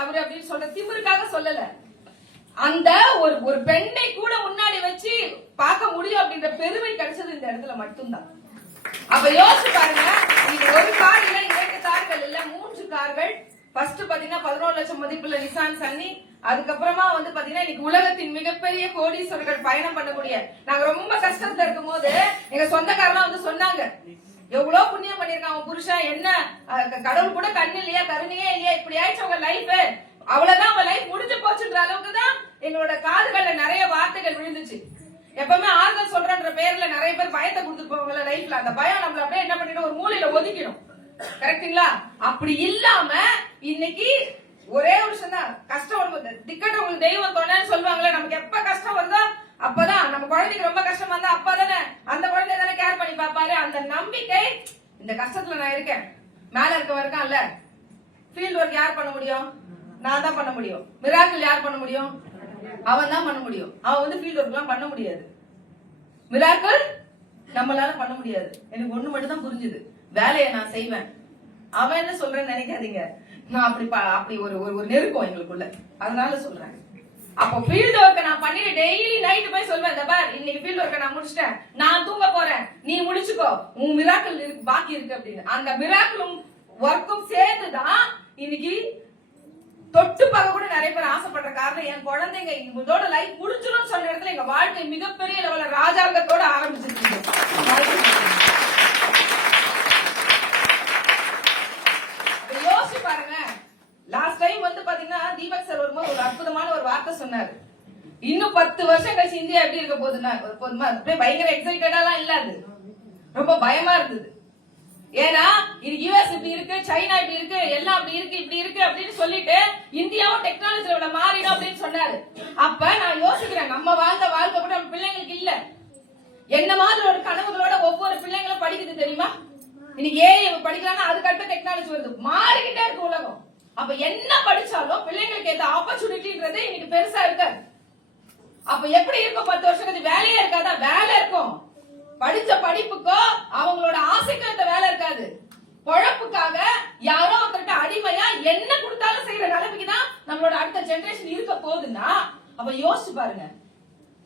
அவரு அப்படின்னு சொல்ற திமிருக்காக சொல்லல. அந்த ஒரு பெண்ணை கூட முன்னாடி வச்சு பார்க்க முடியும் அப்படின்ற பெருமை கிடைச்சது இந்த இடத்துல மட்டும்தான். அப்ப யோசிச்சு பாருங்க, இது ஒரு கார் இல்ல, 2 கார்கள் இல்ல, 3 கார்கள். ஃபர்ஸ்ட் பாத்தீங்கன்னா 11 லட்சம் மதிப்புள்ள நிசான் சன்னி. அதுக்கப்புறமா பாத்தீங்கன்னா இன்னைக்கு உலகத்தின் மிகப்பெரிய கோடீஸ்வரர்கள் பயணம் பண்ணக்கூடிய, நாங்க ரொம்ப கஷ்டத்துல இருக்கும் போது எங்க சொந்தக்காரெல்லாம் சொன்னாங்க, எவ்வளவு புண்ணியம் பண்ணிருக்கான் அவன் புருஷன், என்ன கடவுள் கூட கண்ணு இல்லையா, கருணையே இல்லையா, இப்படி ஆயிடுச்சு அவங்க லைஃப், அவ்வளவுதான் அவங்க லைஃப் முடிஞ்சு போச்சுன்ற அளவுக்கு தான் எங்களோட காதுகள்ல நிறைய வார்த்தைகள் விழுந்துச்சு. எப்பவுமே ஆறுதல் சொல்றன்ற பேர்ல நிறைய பேர் பயத்தை கொடுத்துட்டு போவாங்கல்ல லைஃப்ல, அந்த பயம் நம்மள அப்படியே என்ன பண்ணிடும், ஒரு மூலையில ஒதுக்கிடும். கரெக்டுங்களா? அப்படி இல்லாம இன்னைக்கு ஒரே ஒரு விஷயம் தான், கஷ்டம் வரும்போது திக்கட்ட உங்களுக்கு தெய்வம் தோணுன்னு சொல்லுவாங்கல்ல, நமக்கு எப்ப கஷ்டம் வருதோ அப்பதான், நம்ம குழந்தைக்கு ரொம்ப கஷ்டம் வந்தா அப்பதானே அந்த குழந்தைய தானே கேர் பண்ணி பாப்பாரு. அந்த நம்பிக்கை, இந்த கஷ்டத்துல நான் இருக்கேன், மேல இருக்கான்ல, ஃபீல்ட் ஒர்க் யார் பண்ண முடியும்? நான் தான் பண்ண முடியும். மிராக்கிள் யார் பண்ண முடியும்? அவன் தான் பண்ண முடியும். அவன் ஃபீல்ட் ஒர்க் எல்லாம் பண்ண முடியாது. மிராக்கிள் நம்மளால பண்ண முடியாது. எனக்கு ஒண்ணு மட்டும் தான் புரிஞ்சுது, வேலையை நான் செய்வேன். அவன் என்ன சொல்றேன்னு நினைக்காதீங்க, நான் அப்படி ஒரு நெருக்கம் எங்களுக்குள்ள, அதனால சொல்றேன். அப்போ ஃபீல்ட் ஒர்க்க நான் பண்ணிட்டு டெய்லி நைட் போய் சொல்வேன், இந்த பார் இன்னைக்கு ஃபீல்ட் ஒர்க்க நான் முடிச்சிட்டேன், நான் தூங்க போறேன், நீ முடிச்சுக்கோ, உன் மிராக்கிள் பாக்கி இருக்கு அப்படின்னு. அந்த மிராக்கிளும் ஒர்க்கும் சேர்ந்துதான் இன்னைக்கு தொட்டு பார்க்க கூட நிறைய பேர் ஆசைப்படுற காரணம், என் குழந்தைங்க இதோட லைஃப் முடிஞ்சிடும் சொல்ற இடத்துல எங்க வாழ்க்கை மிகப்பெரிய லெவல்ல ராஜாங்கத்தோட ஆரம்பிச்சிருக்கு. யோசிச்சு பாருங்க, லாஸ்ட் டைம் பாத்தீங்கன்னா தீபக் சார் வரும்போது ஒரு அற்புதமான ஒரு வார்த்தை சொன்னாரு, இன்னும் 10 வருஷம் கழிச்சு இந்தியா எப்படி இருக்க போதுன்னா, அப்படியே பயங்கர எக்ஸைட்டடா இல்ல, அது ரொம்ப பயமா இருந்தது. ஏன்னா இது யுஎஸ் இப்படி இருக்கு, சைனா இப்படி இருக்கு, எல்லாம் அப்படி இருக்கு, இப்படி இருக்கு அப்படின்னு சொல்லிட்டு இந்தியாவும் டெக்னாலஜில மாறிடும் அப்படின்னு சொன்னாரு. அப்ப நான் யோசிக்கிறேன், நம்ம வாழ்ந்த வாழ்க்கை கூட நம்ம பிள்ளைங்களுக்கு இல்ல. என்ன மாதிரி ஒரு கனவுகளோட ஒவ்வொரு பிள்ளைங்களும் படிக்குது தெரியுமா? இன்னைக்கு ஏஐ படிக்கலாம்னா அதுக்கு அடுத்த டெக்னாலஜி வருது, மாறிக்கிட்டே இருக்கு உலகம். அப்ப என்ன படிச்சாலும் பிள்ளைங்களுக்கு ஏத்த ஆப்பர்ச்சுனிட்டின்றது இன்னைக்கு பெருசா இருக்காது. அப்ப எப்படி இருக்கும் 10 வருஷம் கழிச்சு? வேலையே இருக்காதா? வேலை இருக்கும். படிச்ச படிப்புக்கோ அவங்களோட ஆசைக்கு அந்த வேலை இருக்காது. பொழப்புக்காக யாரோ ஒருத்தர்ட்ட அடிமையா என்ன கொடுத்தாலும் செய்யற நிலைமைக்கு தான் நம்மளோட அடுத்த ஜெனரேஷன் இருக்க போகுதுன்னா, அப்ப யோசிச்சு பாருங்க.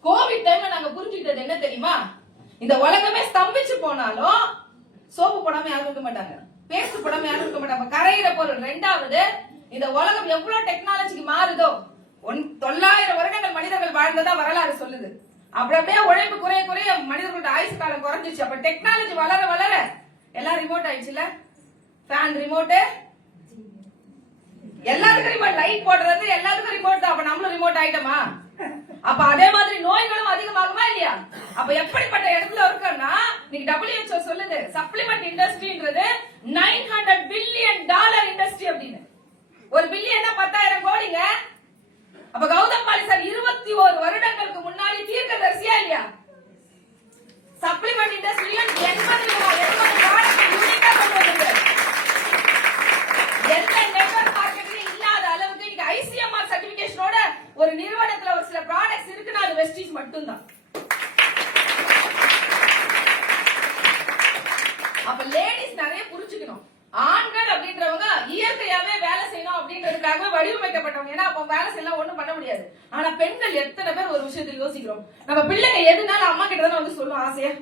கோவிட் டைம்ல நாங்க புரிஞ்சுக்கிட்டது என்ன தெரியுமா? இந்த உலகமே ஸ்தம்பிச்சு போனாலும் சோப்பு போடாம யாரும் இருக்க மாட்டாங்க, பேஸ்ட் போடாம யாரும் இருக்க மாட்டாங்க, கரையிற பொருள். 2வது, இந்த உலகம் எவ்வளவு டெக்னாலஜிக்கு மாறுதோ, 900 வருடங்கள் மனிதர்கள் வாழ்ந்ததா வரலாறு சொல்லுது. அப்படியே உழைப்பு குறைய குறைய மனிதர்களோட ஆயுசு காலம் குறைஞ்சிச்சு. அப்ப டெக்னாலஜி வளர வளர எல்லாம் ரிமோட் ஆயிடுச்சுல, ஃபேன் ரிமோட், எல்லாத்துக்கும் ரிமோட், லைட் போடுறது எல்லாத்துக்கும் ரிமோட் தான். அப்ப நம்மளும் ரிமோட் ஆயிட்டோமா? அப்ப அதே மாதிரி நோய்களும் அதிகமாகுமா இல்லையா? அப்ப எப்படிப்பட்ட இடத்துல இருக்கோம்னா, இன்னைக்கு WHO சொல்லுது, சப்ளிமெண்ட் இண்டஸ்ட்ரின்றது $900 பில்லியன் இண்டஸ்ட்ரி அப்படின்னு. ஒரு பில்லியன் 10,000 கோடிங்க. அப்ப கௌதம் பாலி சார் 21 வருடங்களுக்கு முன்னாடி தீர்க்கதரிசியா இல்லையா? சப்ளிமெண்ட் இண்டஸ்ட்ரியில 80 யூனிக்கா கொண்டு வந்தது. எந்த நெட்வொர்க் மார்க்கெட்லயும் இல்லாத அளவுக்கு இன்னைக்கு ஐசிஎம்ஆர் சர்டிபிகேஷனோட ஒரு நிறுவனத்துல ஒரு சில ப்ராடக்ட்ஸ் இருக்குன்னா அது வெஸ்டீஜ் மட்டும்தான். அப்ப லேடிஸ் நிறைய புரிஞ்சுக்கணும், ஆண்கள் அப்படின்றவங்க இயற்கையாவே வேலை செய்யணும் அப்படின்றதுக்காகவே வடிவமைக்கப்பட்டவங்க. ஏன்னா அப்ப வேலை செய்யலாம், ஒண்ணும் பண்ண முடியாது. ஆனா பெண்கள் எத்தனை பேர் ஒரு விஷயத்துல யோசிக்கிறோம், நம்ம பிள்ளைங்க எதுனாலும் அம்மா கிட்ட தானே சொல்லுவோம், ஆசையா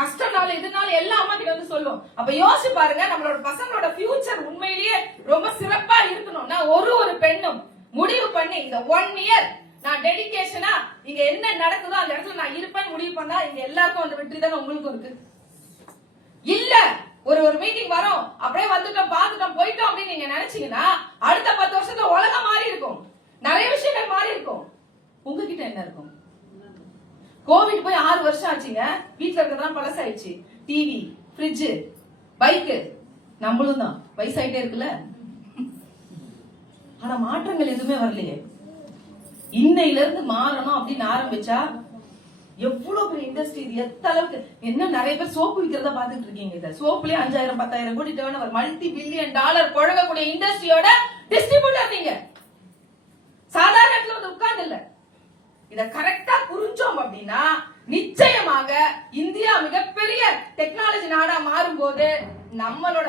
கஷ்டம்னாலும் எதுனாலும் எல்லாம் அம்மா கிட்ட சொல்லுவோம். அப்ப யோசிச்சு பாருங்க, நம்மளோட பசங்களோட ஃபியூச்சர் உண்மையிலேயே ரொம்ப சிறப்பா இருக்கணும்னா ஒரு பெண்ணும் முடிவு பண்ணி இந்த 1 இயர் நான் டெடிகேஷனா இங்க என்ன நடக்குதோ அந்த இடத்துல நான் இருப்பேன் முடிவு பண்ணா இங்க எல்லாருக்கும் அந்த வெற்றி தானே உங்களுக்கும் இருக்கு. இல்ல ஒரு மீட்டிங் வரும், அப்படியே வந்துட்டோம் பார்த்துட்டோம் போயிட்டோம் அப்படின்னு நீங்க நினைச்சீங்கன்னா அடுத்த 10 வருஷத்துல உலகம் மாறி இருக்கும், நிறைய விஷயங்கள் மாறி இருக்கும். உங்ககிட்ட என்ன இருக்கும்? கோவிட் போய் 6 வருஷம் ஆச்சுங்க, வீட்டுல இருக்கிறதெல்லாம் பழசாயிடுச்சு. டிவி, ஃப்ரிட்ஜ், பைக்கு, நம்மளும் தான் வயசாயிட்டே இருக்குல்ல. ஆனா மாற்றங்கள் எதுவுமே வரலையே. இன்னையில இருந்து மாறணும் அப்படின்னு ஆரம்பிச்சா எவ்வளவு பெரிய இண்டஸ்ட்ரி, இது எத்த அளவுக்கு. என்ன நிறைய பேர் சோப்பு விக்கிறதா பாத்துட்டு இருக்கீங்க, இத சோப்புலயே 5000 10,000 கோடி டர்ன் ஓவர், $multi billion புழங்கக்கூடிய இண்டஸ்ட்ரியோட டிஸ்ட்ரிபியூட்டர் நீங்க. சாதாரண இடத்துல உட்கார்ந்து இல்ல, இத கரெக்டா புரிஞ்சோம் அப்படின்னா நிச்சயமாக இந்தியா மிகப்பெரிய டெக்னாலஜி நாடா மாறும் போது நம்மளோட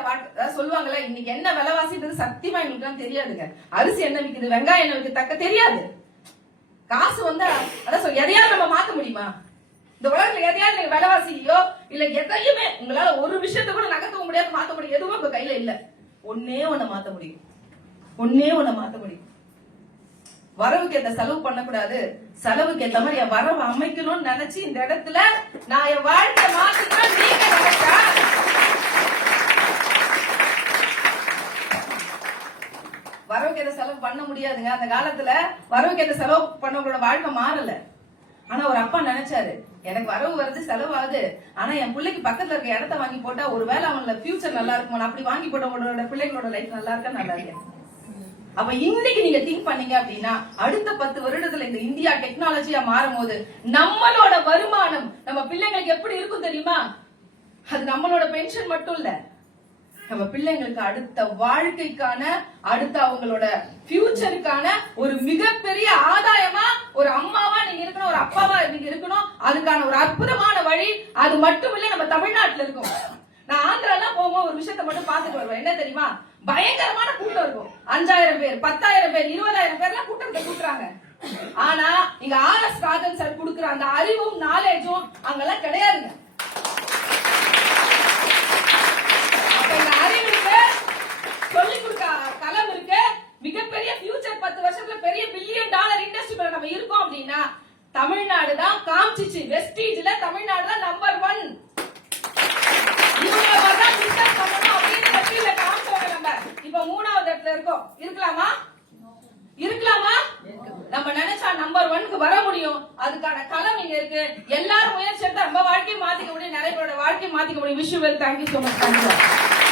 சொல்லுவாங்கல்ல, இன்னைக்கு என்ன விலைவாசின்றது சத்தியமா எங்களுக்கு எல்லாம் தெரியாதுங்க. அரிசி என்ன விக்குது, வெங்காயம் என்ன விக்குது தக்க தெரியாது. காசு வந்தா அதான் எதையாவது நம்ம மாத்த முடியுமா? இந்த உலகத்துல எதையாவது நீங்க விலைவாசியோ இல்ல எதையுமே உங்களால ஒரு விஷயத்த கூட நகர்த்தவும் முடியாது, மாத்த முடியும். எதுவும் உங்க கையில இல்ல. ஒன்னே ஒண்ண மாத்த முடியும், ஒன்னே ஒண்ண மாத்த முடியும். வரவுக்கு ஏத்த செலவு பண்ணக்கூடாது, செலவுக்கு ஏத்த மாதிரி என் வரவு அமைக்கணும்னு நினைச்சு இந்த இடத்துல நான் என் வாழ்க்கை மாத்திக்கிறேன். நீங்க நினைச்சா வரவுக்கு ஏத்த செலவு பண்ண முடியாதுங்க. அந்த காலத்துல வரவுக்கு ஏத்த செலவு பண்ணவங்களோட வாழ்க்கை மாறல. ஆனா ஒரு அப்பா நினைச்சாரு, எனக்கு வரவு வருது செலவு ஆகுது, ஆனா என் பிள்ளைக்கு பக்கத்துல இருக்க இடத்த வாங்கி போட்டா ஒருவேளை அவங்கள ஃபியூச்சர் நல்லா இருக்குமா, அப்படி வாங்கி போட்டவங்களோட பிள்ளைங்களோட லைஃப் நல்லா இருக்கா, நல்லா இருக்கு. அப்ப இன்னைக்கு நீங்க திங்க் பண்ணீங்க அப்படின்னா அடுத்த 10 வருடத்துல இந்த இந்தியா டெக்னாலஜியா மாறும் போது நம்மளோட வருமானம் நம்ம பிள்ளைங்களுக்கு எப்படி இருக்கும் தெரியுமா? அது நம்மளோட பென்ஷன் மட்டும் இல்ல, நம்ம பிள்ளைங்களுக்கு அடுத்த வாழ்க்கைக்கான, அடுத்த அவங்களோட ஃபியூச்சருக்கான ஒரு மிகப்பெரிய ஆதாயமா ஒரு அம்மாவா நீங்க இருக்கணும், ஒரு அப்பாவா நீங்க இருக்கணும். அதுக்கான ஒரு அற்புதமான வழி அது மட்டும் இல்ல நம்ம தமிழ்நாட்டுல இருக்கும். நான் ஆந்திராலாம் போகும்போது ஒரு விஷயத்த மட்டும் பாத்துட்டு வருவேன். என்ன தெரியுமா? பயங்கரமான கூட்டம் இருக்கும். 5000 பேர், 10,000 பேர், 20,000 பேர்லாம் கூட்டத்தை கூட்டுறாங்க. ஆனா இங்க RS ராஜன் சார் கொடுக்குற அந்த அறிவும் நாலேஜும் அங்கெல்லாம் கிடையாதுங்க. சொல்லி கொடுக்க களம் இருக்கு. மிகப்பெரிய ஃபியூச்சர் 10 வருஷத்துல பெரிய $1 பில்லியன் இண்டஸ்ட்ரிக்குள்ள நம்ம இருக்கோம் அப்படின்னா தமிழ்நாடு தான் காமிச்சிச்சு. வெஸ்டீஜ்ல தமிழ்நாடு தான் நம்பர் 1. இவங்க தான் பிசினஸ் பண்ணணும் அப்படின்னு வெற்றியில காமிச்சோம். நம்ம இப்ப 3வது இடத்துல இருக்கோம். இருக்கலாமா? இருக்கலாமா? நம்ம நினைச்சா நம்பர் 1க்கு வர முடியும். அதுக்கான களம் இங்க இருக்கு. எல்லாரும் முயற்சி எடுத்தா நம்ம வாழ்க்கையை மாத்திக்க முடியும், நிறைய பேரோட வாழ்க்கையை மாத்திக்க முடியும். Wish you well. Thank you so much.